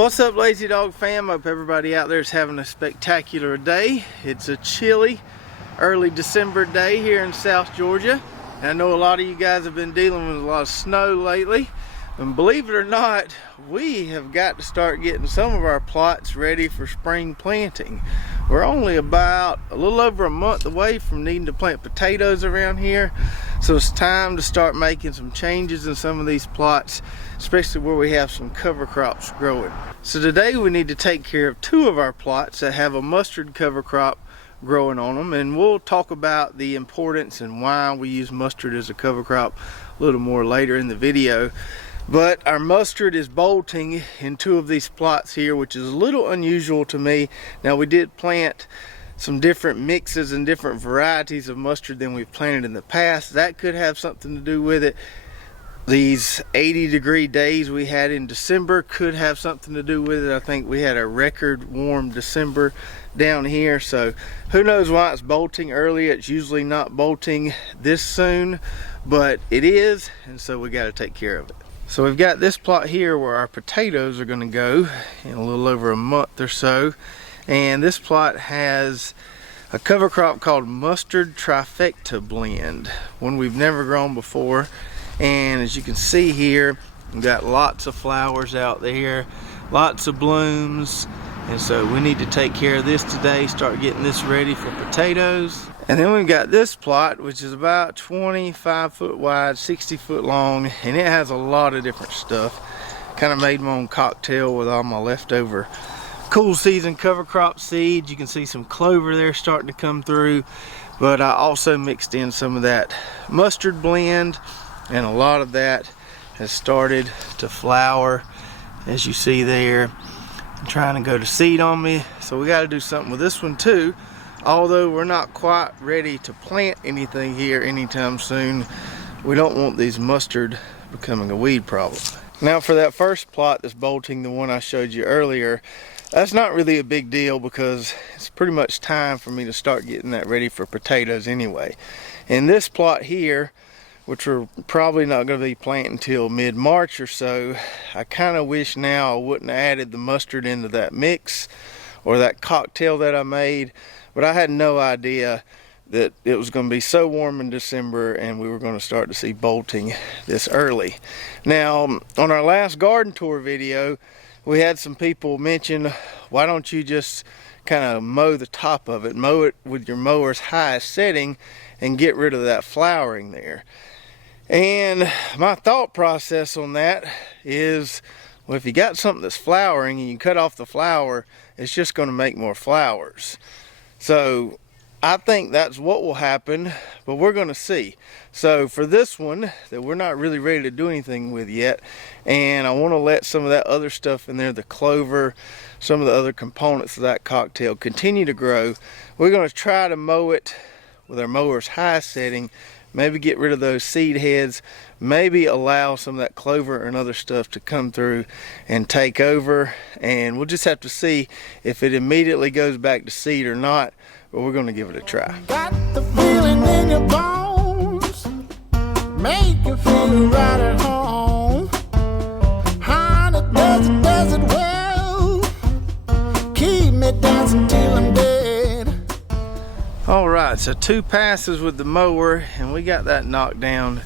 What's up, Lazy Dog fam? Hope everybody out there is having a spectacular day. It's a chilly early December day here in South Georgia. And I know a lot of you guys have been dealing with a lot of snow lately. And believe it or not, we have got to start getting some of our plots ready for spring planting. We're only about a little over a month away from needing to plant potatoes around here. So it's time to start making some changes in some of these plots, especially where we have some cover crops growing. So today we need to take care of two of our plots that have a mustard cover crop growing on them, and we'll talk about the importance and why we use mustard as a cover crop a little more later in the video. But our mustard is bolting in two of these plots here, which is a little unusual to me. Now, we did plant some different mixes and different varieties of mustard than we've planted in the past. That could have something to do with it. These 80-degree days we had in December could have something to do with it. I think we had a record warm December down here, so who knows why it's bolting early. It's usually not bolting this soon, but it is, and so we got to take care of it. So we've got this plot here where our potatoes are going to go in a little over a month or so, and this plot has a cover crop called Mustard Trifecta Blend, one we've never grown before. And as you can see here, we've got lots of flowers out there, lots of blooms, and so we need to take care of this today, start getting this ready for potatoes. And then we've got this plot, which is about 25 foot wide, 60 foot long, and it has a lot of different stuff. Kind of made my own cocktail with all my leftover cool season cover crop seeds. You can see some clover there starting to come through, but I also mixed in some of that mustard blend, and a lot of that has started to flower, as you see there. I'm trying to go to seed on me, so we got to do something with this one too. Although we're not quite ready to plant anything here anytime soon, we don't want these mustard becoming a weed problem. Now for that first plot that's bolting, the one I showed you earlier, that's not really a big deal because it's pretty much time for me to start getting that ready for potatoes anyway. In this plot here, which we're probably not going to be planting until mid-March or so, I kind of wish now I wouldn't have added the mustard into that mix or that cocktail that I made. But I had no idea that it was going to be so warm in December and we were going to start to see bolting this early. Now, on our last garden tour video, we had some people mention, why don't you just kind of mow the top of it, mow it with your mower's highest setting and get rid of that flowering there. And my thought process on that is, well, if you got something that's flowering and you cut off the flower, it's just going to make more flowers. So I think that's what will happen, but we're going to see. So for this one that we're not really ready to do anything with yet, and I want to let some of that other stuff in there, the clover, some of the other components of that cocktail, continue to grow. We're going to try to mow it with our mower's high setting, maybe get rid of those seed heads, maybe allow some of that clover and other stuff to come through and take over, and we'll just have to see if it immediately goes back to seed or not, but we're going to give it a try. Got the feeling in your bones, make you feel right at home. Honey, does it well, keep me dancing till I'm dead. Alright, so 2 passes with the mower, and we got that knocked down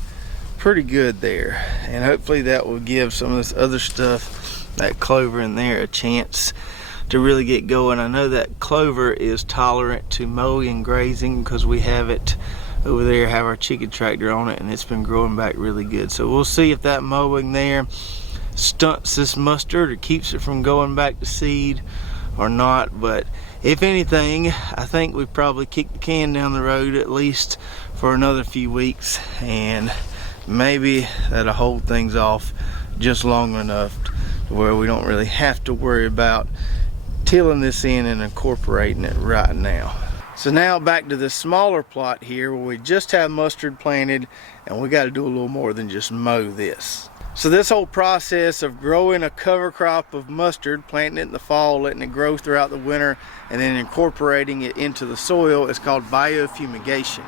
pretty good there. And hopefully that will give some of this other stuff, that clover in there, a chance to really get going. I know that clover is tolerant to mowing and grazing because we have it over there, have our chicken tractor on it, and it's been growing back really good. So we'll see if that mowing there stunts this mustard or keeps it from going back to seed or not. But if anything, I think we probably kicked the can down the road at least for another few weeks, and maybe that'll hold things off just long enough to where we don't really have to worry about tilling this in and incorporating it right now. So now back to this smaller plot here where we just have mustard planted, and we got to do a little more than just mow this. So this whole process of growing a cover crop of mustard, planting it in the fall, letting it grow throughout the winter, and then incorporating it into the soil is called biofumigation.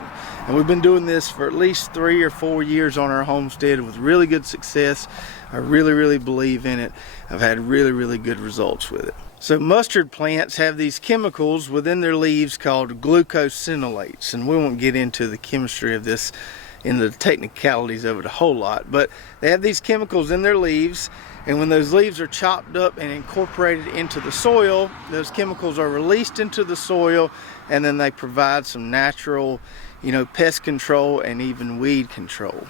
And we've been doing this for at least 3 or 4 years on our homestead with really good success. I really believe in it. I've had really good results with it. So mustard plants have these chemicals within their leaves called glucosinolates, and we won't get into the chemistry of this in the technicalities of it a whole lot, but they have these chemicals in their leaves, and when those leaves are chopped up and incorporated into the soil, those chemicals are released into the soil, and then they provide some natural, pest control and even weed control.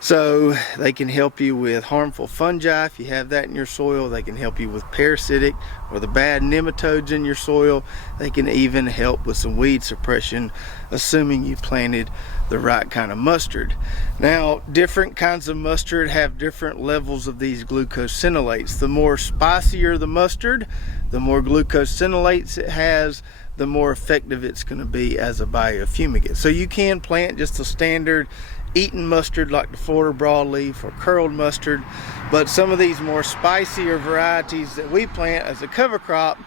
So they can help you with harmful fungi if you have that in your soil. They can help you with parasitic or the bad nematodes in your soil. They can even help with some weed suppression, assuming you planted the right kind of mustard. Now, different kinds of mustard have different levels of these glucosinolates. The more spicier the mustard, the more glucosinolates it has, the more effective it's going to be as a biofumigant. So you can plant just a standard eaten mustard like the Florida broadleaf or curled mustard, but some of these more spicier varieties that we plant as a cover crop,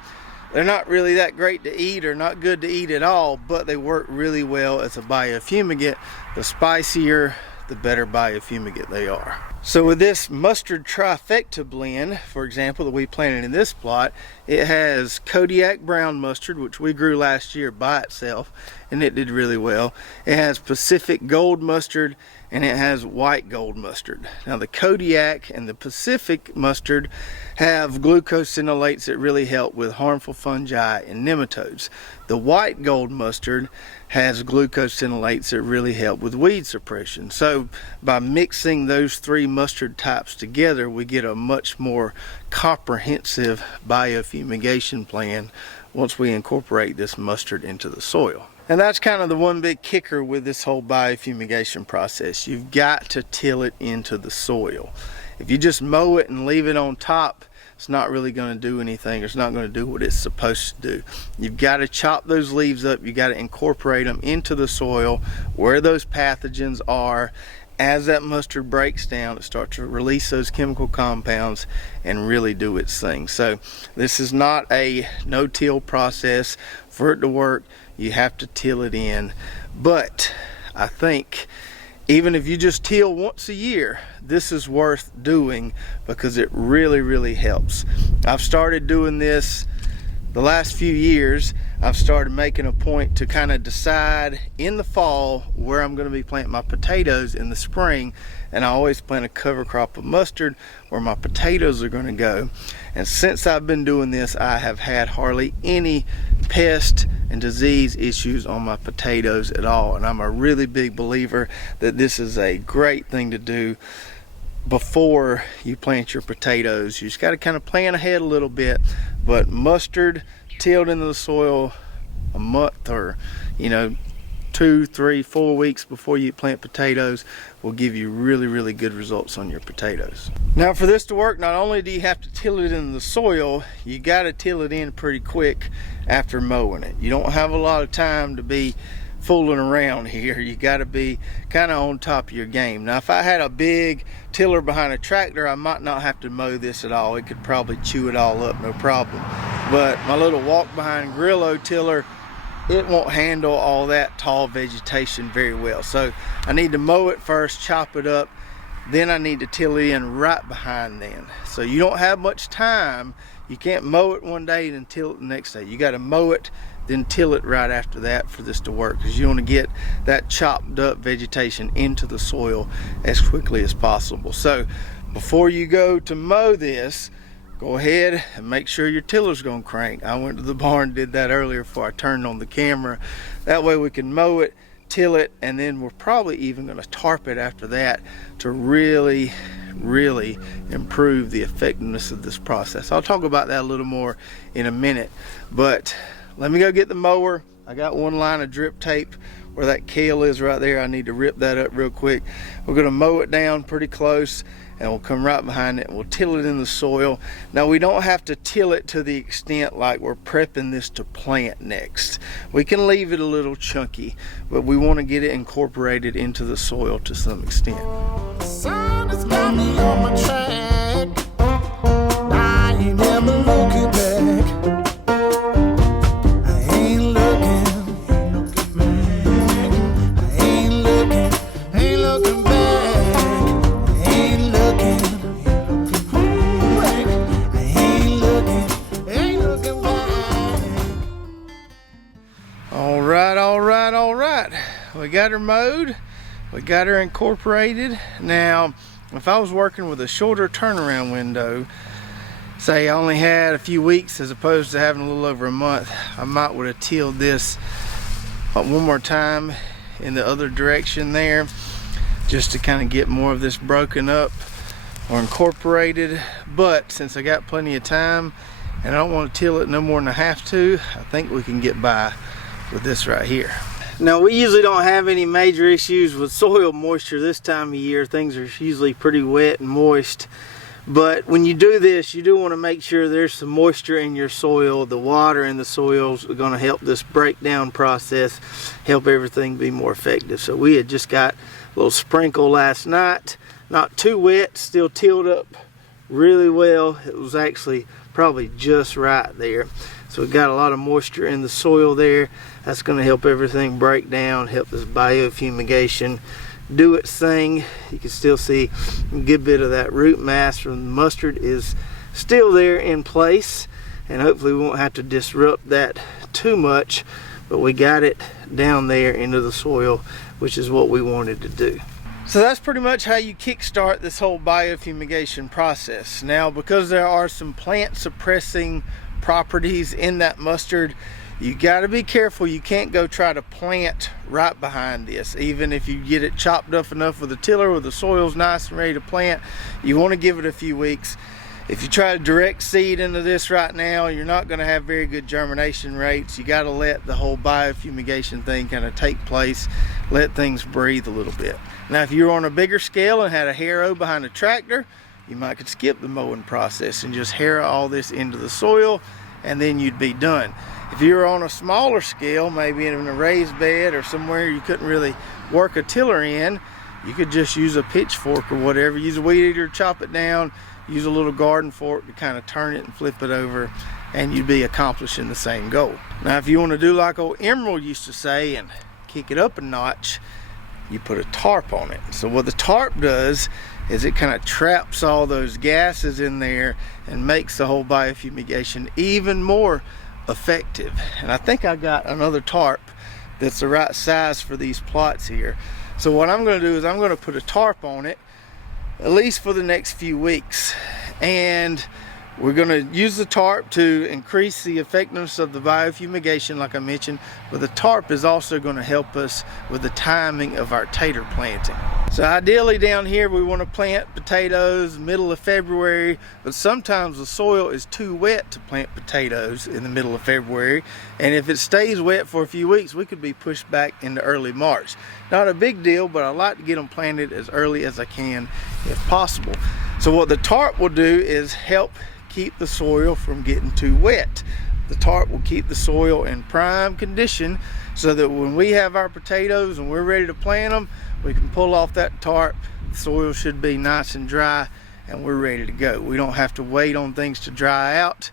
they're not really that great to eat or not good to eat at all, but they work really well as a biofumigant. The spicier, the better biofumigant they are. So with this mustard trifecta blend, for example, that we planted in this plot, it has Kodiak brown mustard, which we grew last year by itself, and it did really well. It has Pacific gold mustard, and it has white gold mustard. Now the Kodiak and the Pacific mustard have glucosinolates that really help with harmful fungi and nematodes. The white gold mustard has glucosinolates that really help with weed suppression. So by mixing those three mustard types together, we get a much more comprehensive biofumigation plan once we incorporate this mustard into the soil. And that's kind of the one big kicker with this whole biofumigation process. You've got to till it into the soil. If you just mow it and leave it on top, it's not really going to do anything. It's not going to do what it's supposed to do. You've got to chop those leaves up. You've got to incorporate them into the soil where those pathogens are. As that mustard breaks down, it starts to release those chemical compounds and really do its thing. So this is not a no-till process. For it to work, you have to till it in. But I think even if you just till once a year, this is worth doing because it really helps. I've started doing this the last few years. I've started making a point to kind of decide in the fall where I'm going to be planting my potatoes in the spring, and I always plant a cover crop of mustard where my potatoes are going to go. And since I've been doing this, I have had hardly any pest and disease issues on my potatoes at all, and I'm a really big believer that this is a great thing to do before you plant your potatoes. You just got to kind of plan ahead a little bit, but mustard tilled into the soil a month or 2, 3, 4 weeks before you plant potatoes will give you really good results on your potatoes. Now for this to work, not only do you have to till it in the soil, you got to till it in pretty quick after mowing it. You don't have a lot of time to be fooling around here. You got to be kind of on top of your game. Now if I had a big tiller behind a tractor, I might not have to mow this at all. It could probably chew it all up, no problem. But my little walk behind Grillo tiller, it won't handle all that tall vegetation very well. So I need to mow it first, chop it up, then I need to till it in right behind then. So you don't have much time. You can't mow it one day and till it the next day. You got to mow it, then till it right after that for this to work, because you want to get that chopped up vegetation into the soil as quickly as possible. So before you go to mow this, go ahead and make sure your tiller's gonna crank. I went to the barn and did that earlier before I turned on the camera. That way we can mow it, till it, and then we're probably even gonna tarp it after that to really improve the effectiveness of this process. I'll talk about that a little more in a minute, but let me go get the mower. I got one line of drip tape where that kale is right there. I need to rip that up real quick. We're gonna mow it down pretty close, and we'll come right behind it and we'll till it in the soil. Now we don't have to till it to the extent like we're prepping this to plant next. We can leave it a little chunky, but we want to get it incorporated into the soil to some extent. Sun has got me on my track. I ain't never looking back. I ain't looking back. I ain't looking back. I ain't looking back. I ain't looking back. All right. We got her mowed. We got her incorporated. Now, if I was working with a shorter turnaround window, say I only had a few weeks as opposed to having a little over a month, I might would have tilled this one more time in the other direction there, just to kind of get more of this broken up or incorporated. But since I got plenty of time and I don't want to till it no more than I have to, I think we can get by with this right here. Now, we usually don't have any major issues with soil moisture this time of year. Things are usually pretty wet and moist. But when you do this, you do want to make sure there's some moisture in your soil. The water in the soil is going to help this breakdown process, help everything be more effective. So we had just got a little sprinkle last night. Not too wet, still tilled up really well. It was actually probably just right there. So we got a lot of moisture in the soil there. That's going to help everything break down, help this biofumigation do its thing. You can still see a good bit of that root mass from the mustard is still there in place, and hopefully we won't have to disrupt that too much, but we got it down there into the soil, which is what we wanted to do. So that's pretty much how you kickstart this whole biofumigation process. Now, because there are some plant suppressing properties in that mustard, you got to be careful. You can't go try to plant right behind this. Even if you get it chopped up enough with a tiller where the soil's nice and ready to plant, you want to give it a few weeks. If you try to direct seed into this right now, you're not going to have very good germination rates. You got to let the whole biofumigation thing kind of take place, let things breathe a little bit. Now, if you're on a bigger scale and had a harrow behind a tractor, you might could skip the mowing process and just harrow all this into the soil, and then you'd be done. If you're on a smaller scale, maybe in a raised bed or somewhere you couldn't really work a tiller in, you could just use a pitchfork or whatever. Use a weed eater, chop it down, use a little garden fork to kind of turn it and flip it over, and you'd be accomplishing the same goal. Now, if you want to do like old Emerald used to say and kick it up a notch, you put a tarp on it. So what the tarp does is it kind of traps all those gases in there and makes the whole biofumigation even more effective. And I think I got another tarp that's the right size for these plots here. So what I'm going to do is I'm going to put a tarp on it at least for the next few weeks, and we're going to use the tarp to increase the effectiveness of the biofumigation like I mentioned, but the tarp is also going to help us with the timing of our tater planting. So ideally down here we want to plant potatoes middle of February, but sometimes the soil is too wet to plant potatoes in the middle of February, and if it stays wet for a few weeks we could be pushed back into early March. Not a big deal, but I like to get them planted as early as I can if possible. So what the tarp will do is help keep the soil from getting too wet. The tarp will keep the soil in prime condition so that when we have our potatoes and we're ready to plant them, we can pull off that tarp. The soil should be nice and dry and we're ready to go. We don't have to wait on things to dry out.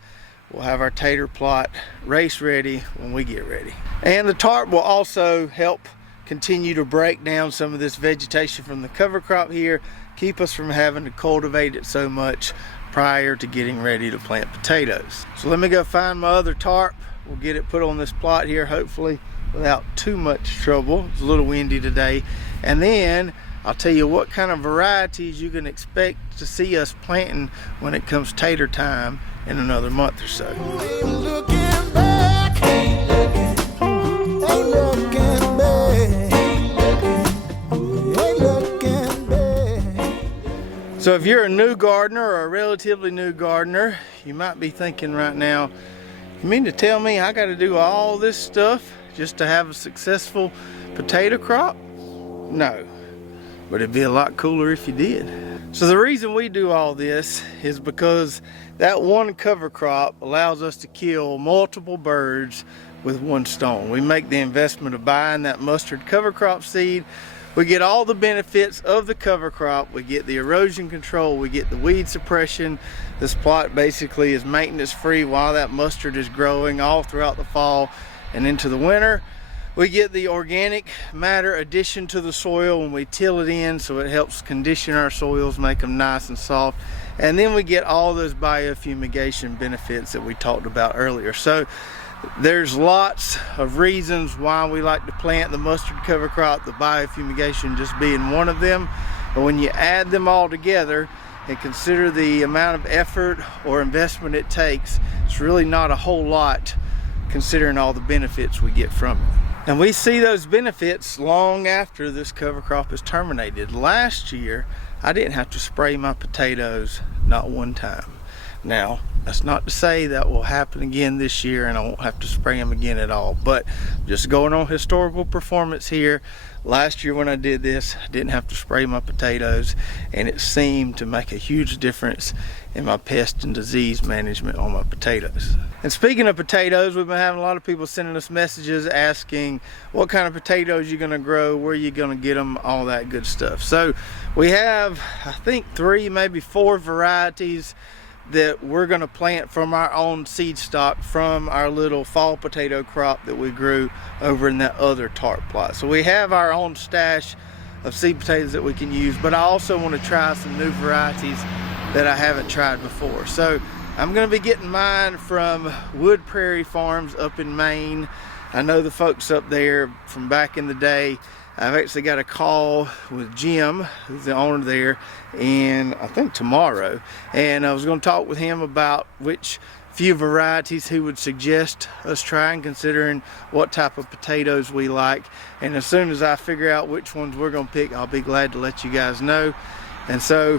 We'll have our tater plot race ready when we get ready. And the tarp will also help continue to break down some of this vegetation from the cover crop here, keep us from having to cultivate it so much prior to getting ready to plant potatoes. So let me go find my other tarp. We'll get it put on this plot here, hopefully without too much trouble. It's a little windy today. And then I'll tell you what kind of varieties you can expect to see us planting when it comes tater time in another month or so. So if you're a new gardener or a relatively new gardener, you might be thinking right now, you mean to tell me I got to do all this stuff just to have a successful potato crop? No, but it'd be a lot cooler if you did. So the reason we do all this is because that one cover crop allows us to kill multiple birds with one stone. We make the investment of buying that mustard cover crop seed. we get all the benefits of the cover crop. We get the erosion control, we get the weed suppression. This plot basically is maintenance free while that mustard is growing all throughout the fall and into the winter. We get the organic matter addition to the soil when we till it in, so it helps condition our soils, make them nice and soft. And then we get all those biofumigation benefits that we talked about earlier. So there's lots of reasons why we like to plant the mustard cover crop, the biofumigation just being one of them. But when you add them all together and consider the amount of effort or investment it takes, it's really not a whole lot considering all the benefits we get from it. And we see those benefits long after this cover crop is terminated. Last year, I didn't have to spray my potatoes not one time. Now, that's not to say that will happen again this year and I won't have to spray them again at all, but just going on historical performance here, last year when I did this, I didn't have to spray my potatoes, and it seemed to make a huge difference in my pest and disease management on my potatoes. And speaking of potatoes, we've been having a lot of people sending us messages asking what kind of potatoes you're gonna grow, where you're gonna get them, all that good stuff. So we have, I think, 3, maybe 4 varieties that we're going to plant from our own seed stock from our little fall potato crop that we grew over in that other tart plot. So we have our own stash of seed potatoes that we can use, but I also want to try some new varieties that I haven't tried before. So I'm going to be getting mine from Wood Prairie Farms up in Maine. I know the folks up there from back in the day. I've actually got a call with Jim, who's the owner there, and I think tomorrow, and I was going to talk with him about which few varieties he would suggest us trying, considering what type of potatoes we like. And as soon as I figure out which ones we're going to pick, I'll be glad to let you guys know. And so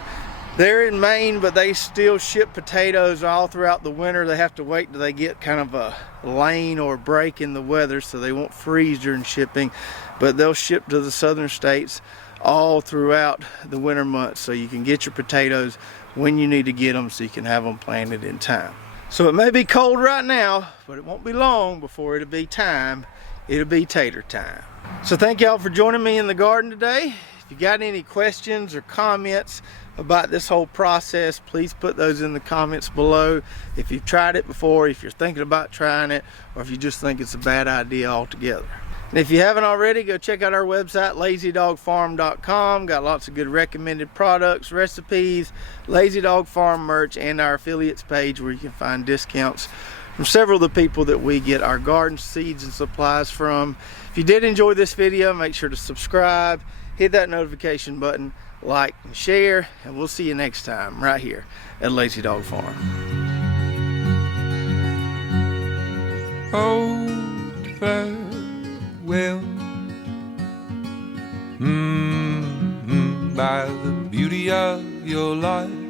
they're in Maine, but they still ship potatoes all throughout the winter. They have to wait till they get kind of a lane or break in the weather so they won't freeze during shipping. But they'll ship to the southern states all throughout the winter months, so you can get your potatoes when you need to get them so you can have them planted in time. So it may be cold right now, but it won't be long before it'll be time. It'll be tater time. So thank y'all for joining me in the garden today. If you got any questions or comments about this whole process, please put those in the comments below. If you've tried it before, if you're thinking about trying it, or if you just think it's a bad idea altogether. And if you haven't already, go check out our website, lazydogfarm.com. Got lots of good recommended products, recipes, Lazy Dog Farm merch, and our affiliates page where you can find discounts from several of the people that we get our garden seeds and supplies from. If you did enjoy this video, make sure to subscribe, hit that notification button, like and share, and we'll see you next time right here at Lazy Dog Farm. Oh, farewell, by the beauty of your life.